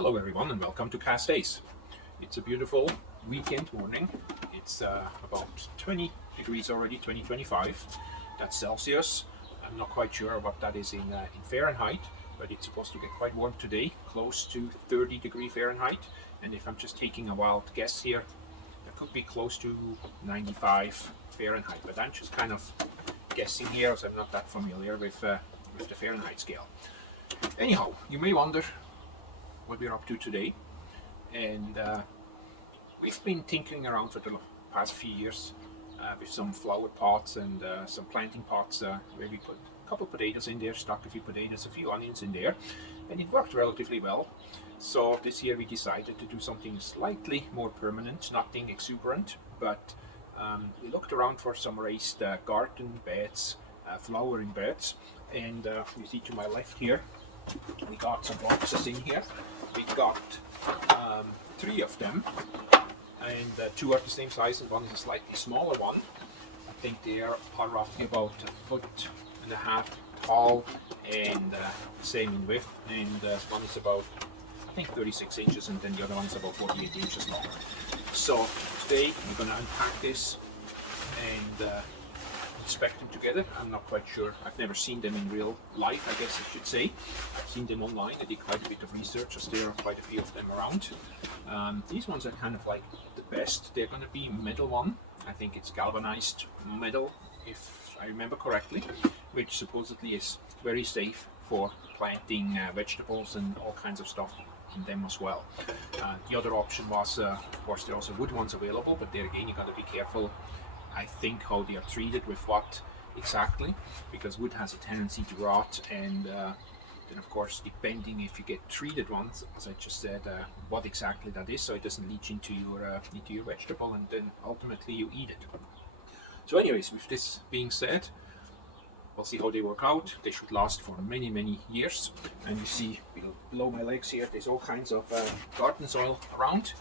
Hello everyone and welcome to KassDays. It's a beautiful weekend morning. It's about 20 degrees already, 25. That's Celsius. I'm not quite sure what that is in Fahrenheit, but it's supposed to get quite warm today, close to 30 Fahrenheit. And if I'm just taking a wild guess here, it could be close to 95 Fahrenheit, but I'm just kind of guessing here as I'm not that familiar with the Fahrenheit scale. Anyhow, you may wonder what we're up to today, and we've been tinkering around for the past few years with some flower pots and some planting pots where we put a couple potatoes in there, stuck a few potatoes, a few onions in there, and it worked relatively well. So this year we decided to do something slightly more permanent, nothing exuberant, but we looked around for some raised garden beds, flowering beds, and you see to my left here we got some boxes in here. We got 3 of them, and 2 are the same size and one is a slightly smaller one. I think they are roughly about 1.5 feet tall and same in width, and one is about, I think, 36 inches, and then the other one is about 48 inches long. So today we're going to unpack this and inspect them together. I'm not quite sure. I've never seen them in real life, I guess I should say. I've seen them online. I did quite a bit of research as there are quite a few of them around. These ones are kind of like the best. They're going to be metal one. I think it's galvanized metal, if I remember correctly, which supposedly is very safe for planting vegetables and all kinds of stuff in them as well. The other option was, of course, there are also wood ones available, but there again you got to be careful, I think, how they are treated with what exactly, because wood has a tendency to rot, and then of course depending if you get treated ones, as I just said, what exactly that is, so it doesn't leach into your vegetable and then ultimately you eat it. So anyways, with this being said, we'll see how they work out. They should last for many years, and you see below my legs here there's all kinds of garden soil around.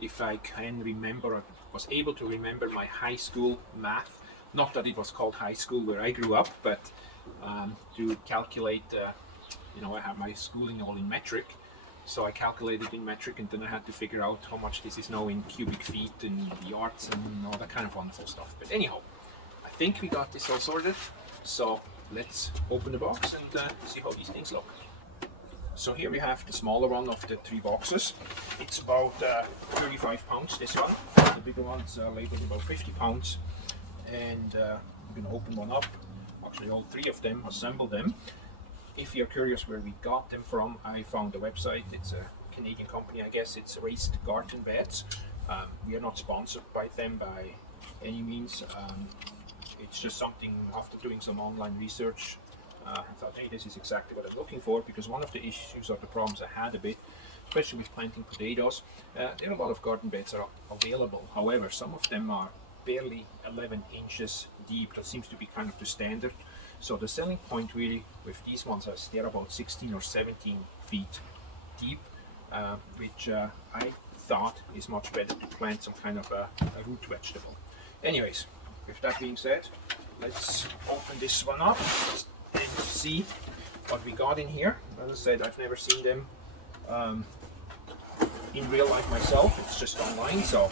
If I can remember, I was able to remember my high school math, not that it was called high school where I grew up, but to calculate, I have my schooling all in metric, so I calculated in metric, and then I had to figure out how much this is now in cubic feet and yards and all that kind of wonderful stuff. But anyhow, I think we got this all sorted, so let's open the box and see how these things look. So here we have the smaller one of the 3 boxes. It's about 35 pounds, this one. The bigger one's labeled about 50 pounds. And I'm going to open one up. Actually, all 3 of them, assemble them. If you're curious where we got them from, I found the website. It's a Canadian company, I guess. It's Raised Garden Beds. We are not sponsored by them by any means. It's just something, after doing some online research, I thought, hey, this is exactly what I'm looking for, because one of the issues or the problems I had a bit, especially with planting potatoes, there are a lot of garden beds are available. However, some of them are barely 11 inches deep. That seems to be kind of the standard. So the selling point really with these ones is they're about 16 or 17 feet deep, which I thought is much better to plant some kind of a root vegetable. Anyways, with that being said, let's open this one up and see what we got in here. As I said, I've never seen them in real life myself. It's just online, so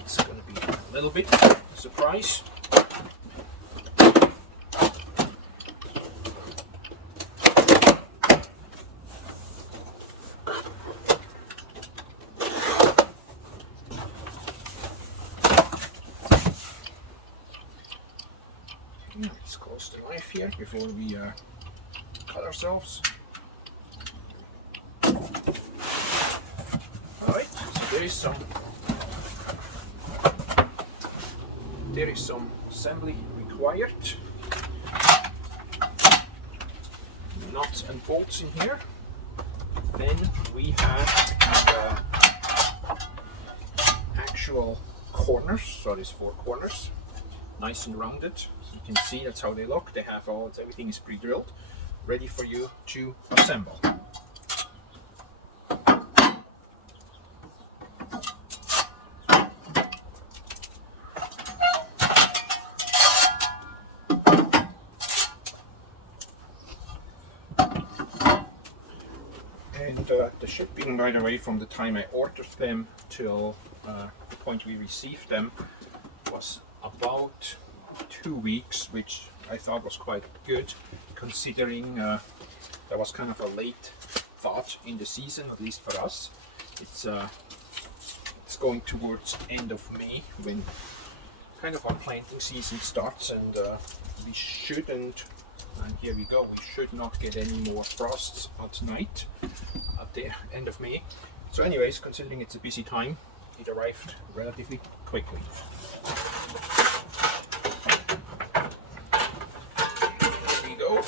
it's going to be a little bit a surprise. Let's close the knife here before we cut ourselves. Alright, so there is some assembly required. Nuts and bolts in here. Then we have actual corners, so there's 4 corners. Nice and rounded, so you can see that's how they look. They have everything is pre-drilled, ready for you to assemble. And the shipping, by the way, from the time I ordered them till the point we received them was about 2 weeks, which I thought was quite good, considering that was kind of a late thought in the season, at least for us. It's going towards end of May when kind of our planting season starts, and we shouldn't, and here we go, we should not get any more frosts at night at the end of May. So anyways, considering it's a busy time, it arrived relatively quickly. There we go.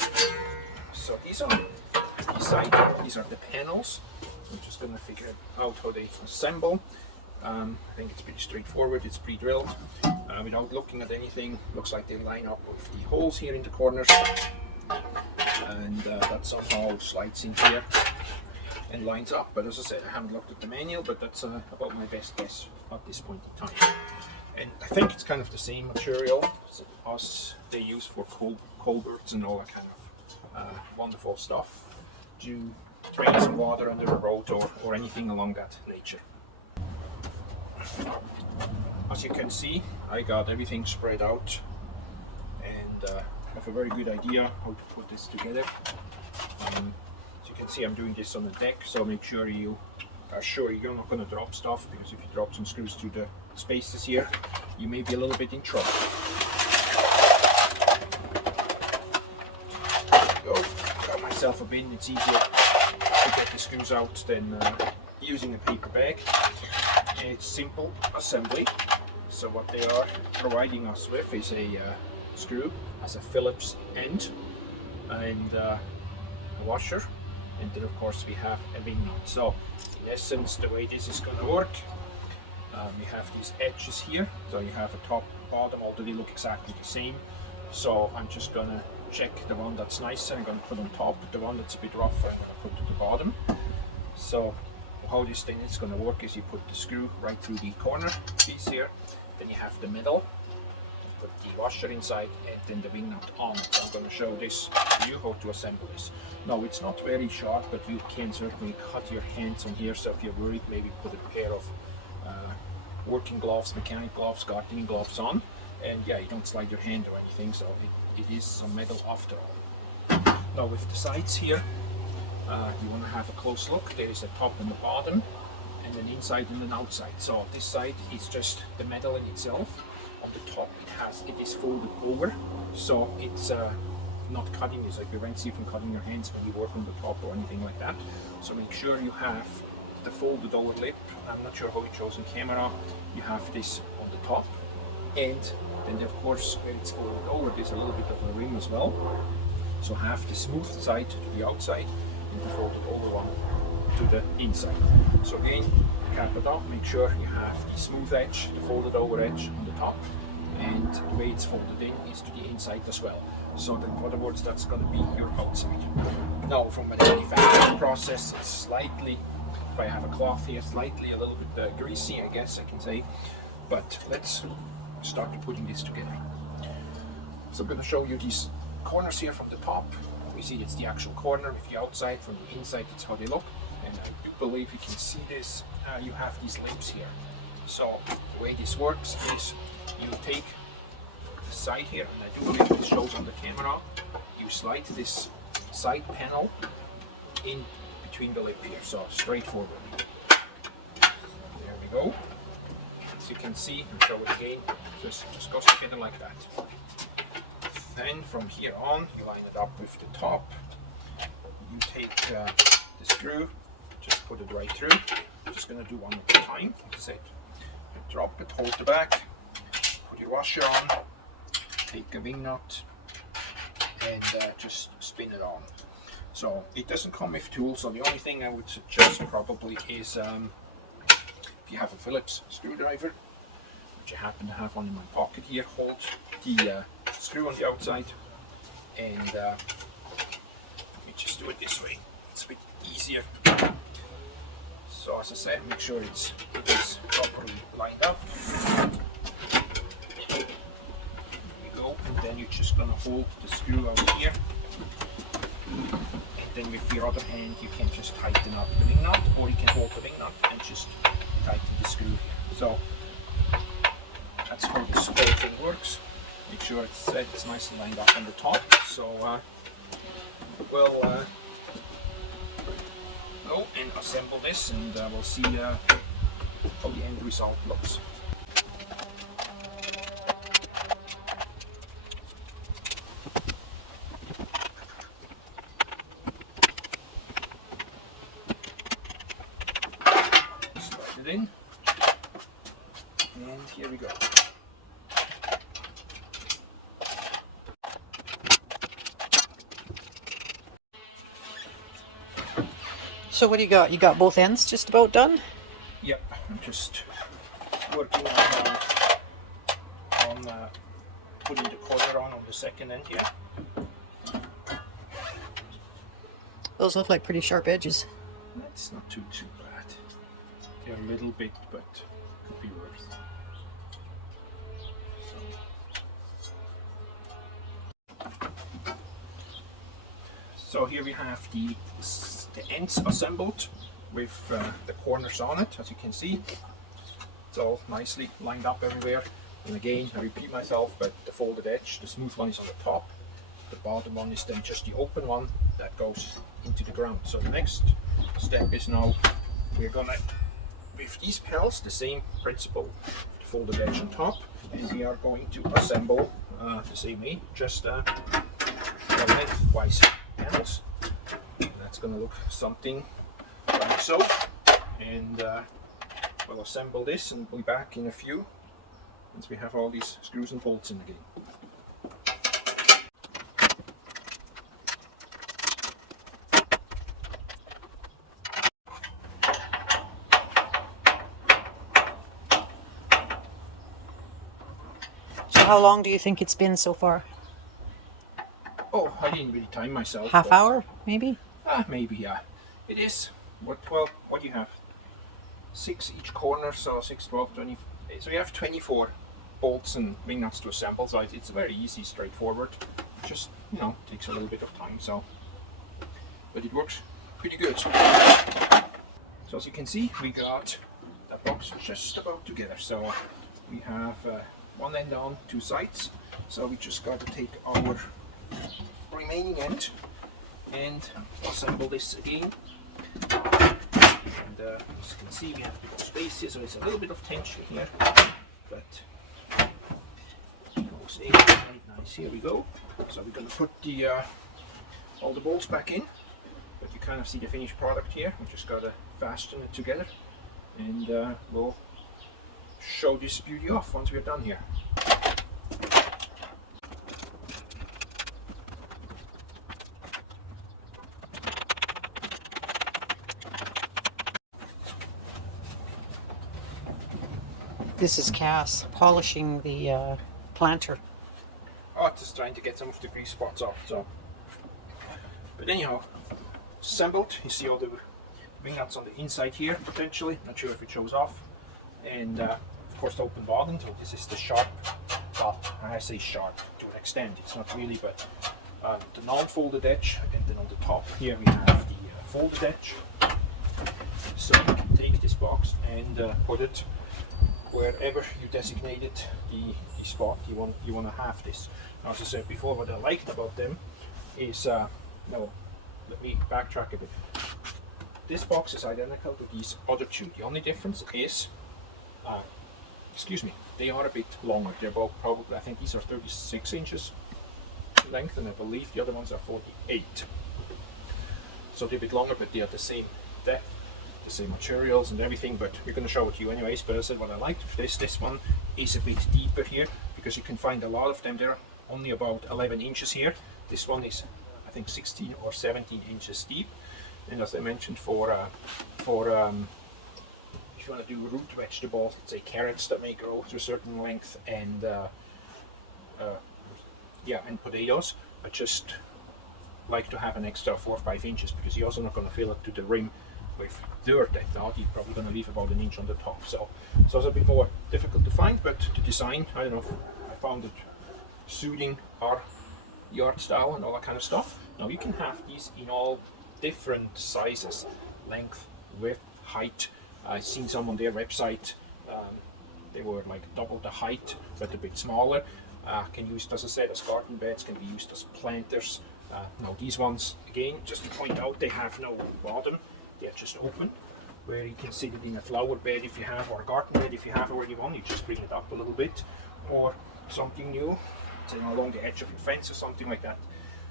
So these are the panels. I'm just going to figure out how they assemble. I think it's pretty straightforward. It's pre-drilled. Without looking at anything, looks like they line up with the holes here in the corners, and that somehow slides in here and lines up. But as I said, I haven't looked at the manual, but that's about my best guess at this point in time. And I think it's kind of the same material as they use for culverts and all that kind of wonderful stuff to drain some water under the road or anything along that nature. As you can see, I got everything spread out and have a very good idea how to put this together. As you can see, I'm doing this on the deck, so make sure you are sure you're not going to drop stuff, because if you drop some screws through the spaces here, you may be a little bit in trouble. There we go. Got myself a bin. It's easier to get the screws out than using a paper bag. It's simple assembly. So what they are providing us with is a screw as a Phillips end and a washer, and then of course we have a wing nut. So in essence, the way this is going to work, we have these edges here, so you have a top, bottom, although they look exactly the same. So I'm just going to check the one that's nicer, I'm going to put on top, the one that's a bit rougher I'm going to put to the bottom. So how this thing is going to work is you put the screw right through the corner piece here, then you have the middle, put the washer inside, and then the wing nut on it. So I'm going to show this to you how to assemble this. No, it's not very sharp, but you can certainly cut your hands on here, so if you're worried, maybe put a pair of working gloves, mechanic gloves, gardening gloves on, and yeah, you don't slide your hand or anything, so it is some metal after all. Now with the sides here, you want to have a close look. There is a top and a bottom, and an inside and an outside. So this side is just the metal in itself. On the top it is folded over, so it's not cutting. It's like prevents you from cutting your hands when you work on the top or anything like that. So make sure you have the folded over lip. I'm not sure how it shows in camera. You have this on the top, and then of course where it's folded over, there's a little bit of a rim as well. So have the smooth side to the outside and the folded over one to the inside. So again, cap it off, make sure you have the smooth edge, the folded over edge on the top, and the way it's folded in is to the inside as well. So then, in other words, that's going to be your outside. Now from a manufacturing process, it's slightly, if I have a cloth here, slightly a little bit greasy, I guess I can say, but let's start putting this together. So I'm going to show you these corners here from the top. We see it's the actual corner with the outside. From the inside, it's how they look, and I do believe you can see this. You have these lips here. So the way this works is you take the side here, and I do believe this shows on the camera. You slide this side panel in between the lip here, so straightforward. There we go. As you can see, and show it again, just goes together like that. Then from here on, you line it up with the top. You take the screw, just put it right through. I'm just going to do one at a time. Like I said, drop it, hold the back, put your washer on, take a wing nut, and just spin it on. So it doesn't come with tools, so the only thing I would suggest probably is if you have a Phillips screwdriver, which I happen to have one in my pocket here, hold the screw on the outside, and you just do it this way. It's a bit easier. So as I said, make sure it is properly lined up. There we go, and then you're just going to hold the screw out here, and then with your other hand you can just tighten up the wing nut and just tighten the screw. So that's how this whole thing works. Make sure it's nice and lined up on the top. So we'll go and assemble this, and we'll see how the end result looks. Slide it in, and here we go. So what do you got? You got both ends just about done? Yep, I'm just working on putting the corner on the second end here. Those look like pretty sharp edges. That's not too bad. They're a little bit, but could be worse. So here we have the ends assembled with the corners on it. As you can see, it's all nicely lined up everywhere. And again, I repeat myself, but the folded edge, the smooth one is on the top. The bottom one is then just the open one that goes into the ground. So the next step is now we're gonna, with these pals, the same principle, the folded edge on top, and we are going to assemble the same way, just lengthwise panels. That's going to look something like so, and we'll assemble this and be back in a few once we have all these screws and bolts in again. So how long do you think it's been so far? Oh, I didn't really time myself. Half hour, maybe? Maybe, yeah. It is. What do you have? 6 each corner, so 6, 12, 20. So you have 24 bolts and wing nuts to assemble. So it's very easy, straightforward. Just, takes a little bit of time. So, but it works pretty good. So as you can see, we got that box just about together. So we have one end on 2 sides. So we just got to take our remaining end and assemble this again. And as you can see, we have a bit of space here, so it's a little bit of tension here, but it goes in quite nice. Here we go. So we're going to put the all the bolts back in, but you kind of see the finished product here. We just got to fasten it together, and we'll show this beauty off once we're done here. This is Cass polishing the planter. Oh, just trying to get some of the grease spots off. So, but anyhow, assembled. You see all the wing nuts on the inside here, potentially. Not sure if it shows off. And of course, the open bottom. So this is the sharp. Well, I say sharp to an extent. It's not really, but the non-folded edge. And then on the top here we have the folded edge. So take this box and put it wherever you designated the spot you want to have this. As I said before, what I liked about them is no, let me backtrack a bit. This box is identical to these other two. The only difference is they are a bit longer. They're both probably, I think these are 36 inches length, and I believe the other ones are 48. So they're a bit longer, but they are the same depth, the same materials and everything, but we're going to show it to you anyways. But I said what I liked with this one is a bit deeper here, because you can find a lot of them. They're only about 11 inches here. This one is, I think, 16 or 17 inches deep. And as I mentioned, for if you want to do root vegetables, let's say carrots that may grow to a certain length, and and potatoes, I just like to have an extra 4 or 5 inches, because you're also not going to fill it to the rim with dirt. That now you're probably going to leave about 1 inch on the top. So it's a bit more difficult to find, but the design, I don't know, I found it suiting our yard style and all that kind of stuff. Now you can have these in all different sizes, length, width, height. I've seen some on their website. They were like double the height, but a bit smaller. Can use, as I said, as garden beds, can be used as planters. Now these ones, again, just to point out, they have no bottom. They're just open, where you can sit it in a flower bed if you have, or a garden bed if you have already one. You just bring it up a little bit, or something new, say along the edge of your fence or something like that.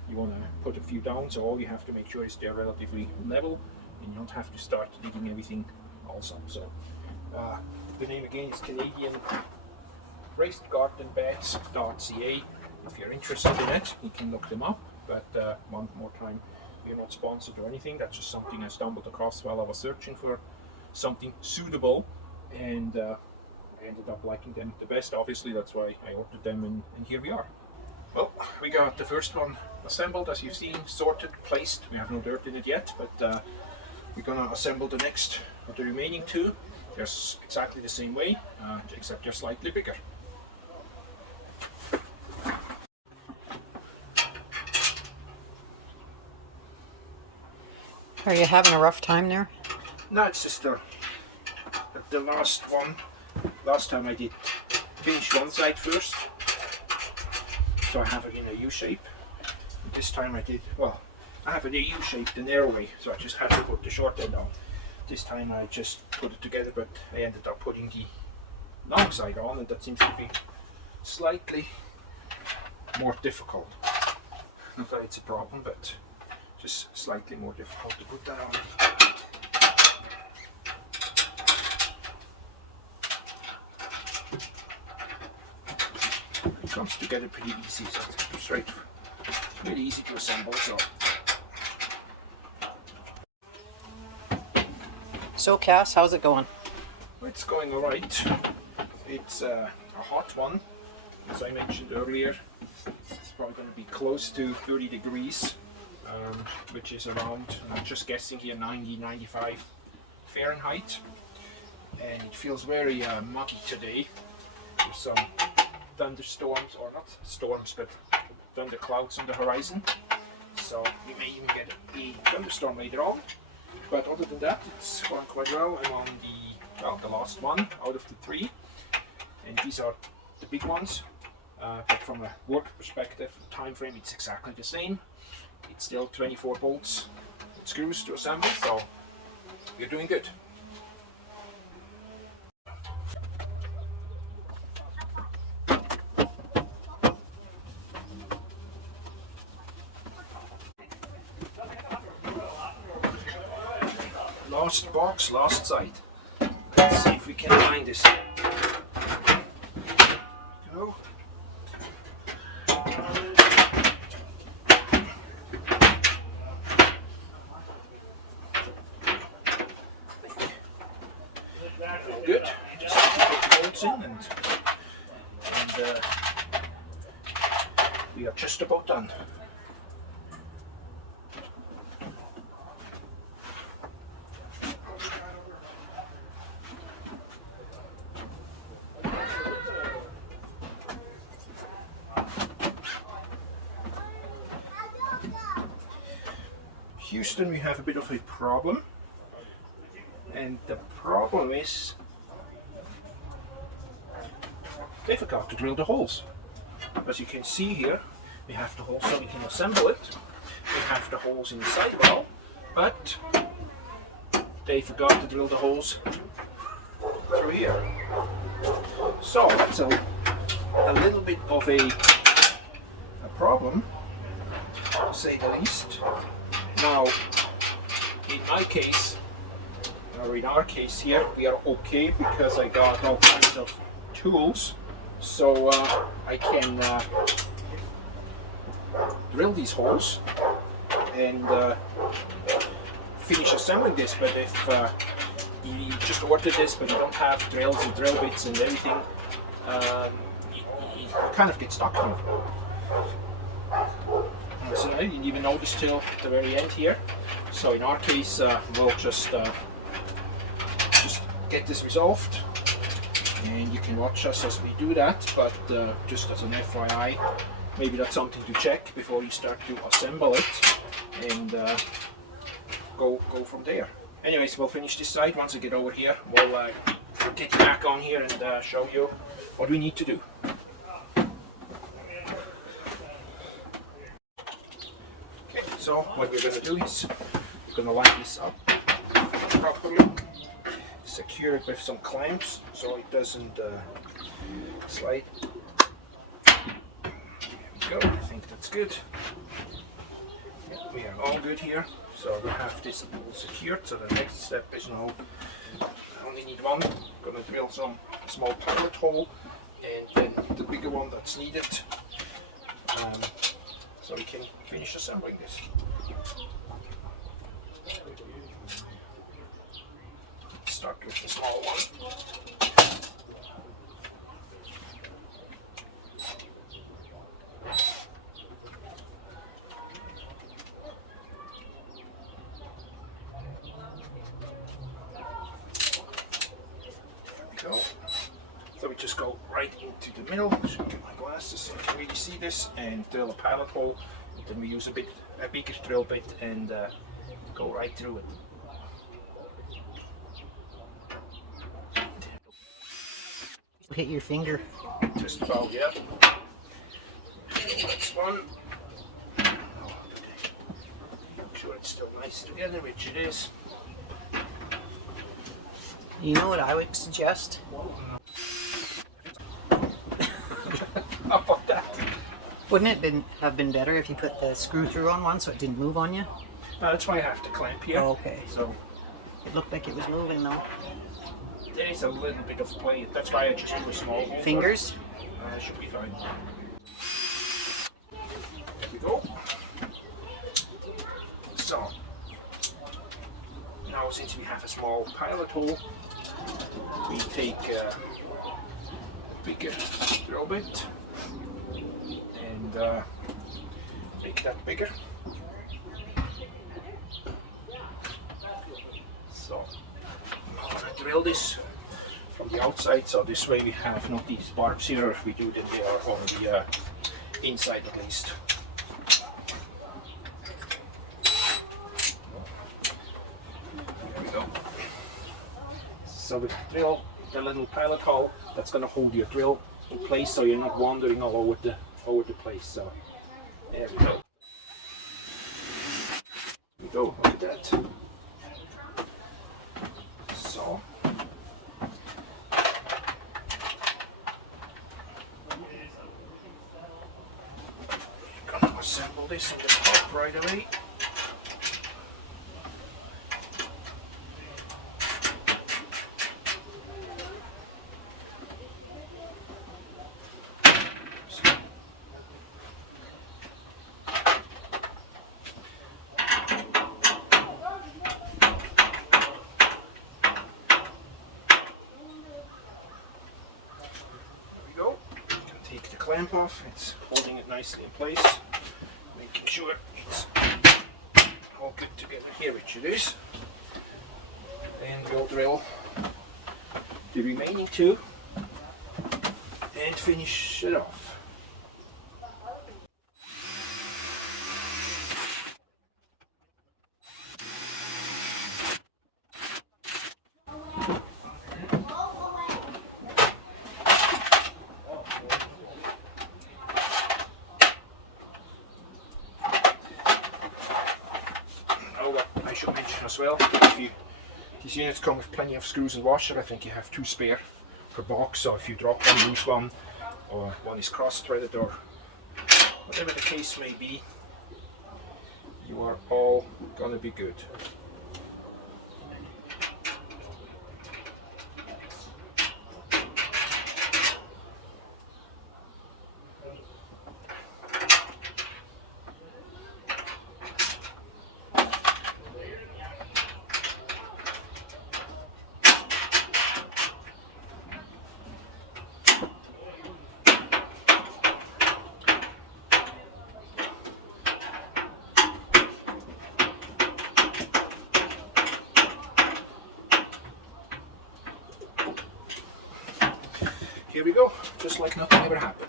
You want to put a few down, so all you have to make sure is they're relatively level, and you don't have to start digging everything also. So the name again is Canadian raised-garden-beds.ca. If you're interested in it, you can look them up. But one more time, we're not sponsored or anything. That's just something I stumbled across while I was searching for something suitable, and I ended up liking them the best. Obviously, that's why I ordered them, and here we are. Well, we got the first one assembled, as you've seen, sorted, placed. We have no dirt in it yet, but we're gonna assemble the next, or the remaining two. They're exactly the same way, except they're slightly bigger. Are you having a rough time there? No, it's just the last one. Last time I did finish one side first, so I have it in a U shape. And this time I did, well, I have it in a U shape the narrow way, so I just had to put the short end on. This time I just put it together, but I ended up putting the long side on, and that seems to be slightly more difficult. Not that it's a problem, but just slightly more difficult to put that on. It comes together pretty easy, so it's straight, really easy to assemble. So Cass, how's it going? It's going all right. It's a hot one, as I mentioned earlier. It's probably going to be close to 30 degrees, which is around, I'm just guessing here, 90, 95 Fahrenheit. And it feels very muggy today. There's some thunderstorms, or not storms, but thunder clouds on the horizon. So we may even get a thunderstorm later on. But other than that, it's going quite well. I'm on the last one out of the three, and these are the big ones. But from a work perspective, time frame, it's exactly the same. It's still 24 bolts and screws to assemble, so you're doing good. Last box, last side. Let's see if we can find this. Go. Good. Just put the bolts in, and we are just about done. Houston, we have a bit of a problem, and the problem is they forgot to drill the holes. As you can see here, we have the holes so we can assemble it. We have the holes in the sidewall, but they forgot to drill the holes through here. So that's a little bit of a problem, to say the least. Now, in my case, or in our case here, we are okay because I got all kinds of tools, so I can drill these holes and finish assembling this. But if you just ordered this but you don't have drills and drill bits and everything, you kind of get stuck here. So I didn't even notice till the very end here. So in our case, we'll just get this resolved, and you can watch us as we do that. But just as an FYI, maybe that's something to check before you start to assemble it, and go from there. anyways, we'll finish this side. Once I get over here, we'll get back on here and show you what we need to do. Okay, so what we're going to do is we're going to line this up properly, secure it with some clamps so it doesn't slide. There we go, I think that's good. Yeah, we are all good here. So we have this all secured, so the next step is now, I only need one. I'm going to drill some small pilot hole and then the bigger one that's needed, so we can finish assembling this. Start with the small one. There we go. So we just go right into the middle. Just get my glasses so you can really see this, and drill a pilot hole. And then we use a bigger drill bit and go right through it. Hit your finger. Just about, yeah. Next one. Make sure it's still nice together, which it is. You know what I would suggest? How about that? Wouldn't it have been better if you put the screw through on one so it didn't move on you? That's why I have to clamp here. Oh, okay. So It looked like it was moving though. there is a little bit of play. That's why I just do a small hole. Fingers? Should be fine. There we go. So now, since we have a small pilot hole, we take a bigger drill bit and make that bigger. So I'm going to drill this from the outside, so this way we have not these barbs here. If we do, then they are on the inside at least. There we go. So we drill the little pilot hole that's going to hold your drill in place, so you're not wandering all over the place. So there we go. There we go. Look at that. So I'm gonna assemble this in the top right away. Take the clamp off, it's holding it nicely in place, making sure it's all good together here, which it is. And we'll drill the remaining two and finish it off. I should mention as well, these units come with plenty of screws and washer. I think you have 2 spare per box, so if you drop one, lose one, or one is cross-threaded, or whatever the case may be, you are all gonna be good. Here we go, just like nothing ever happened.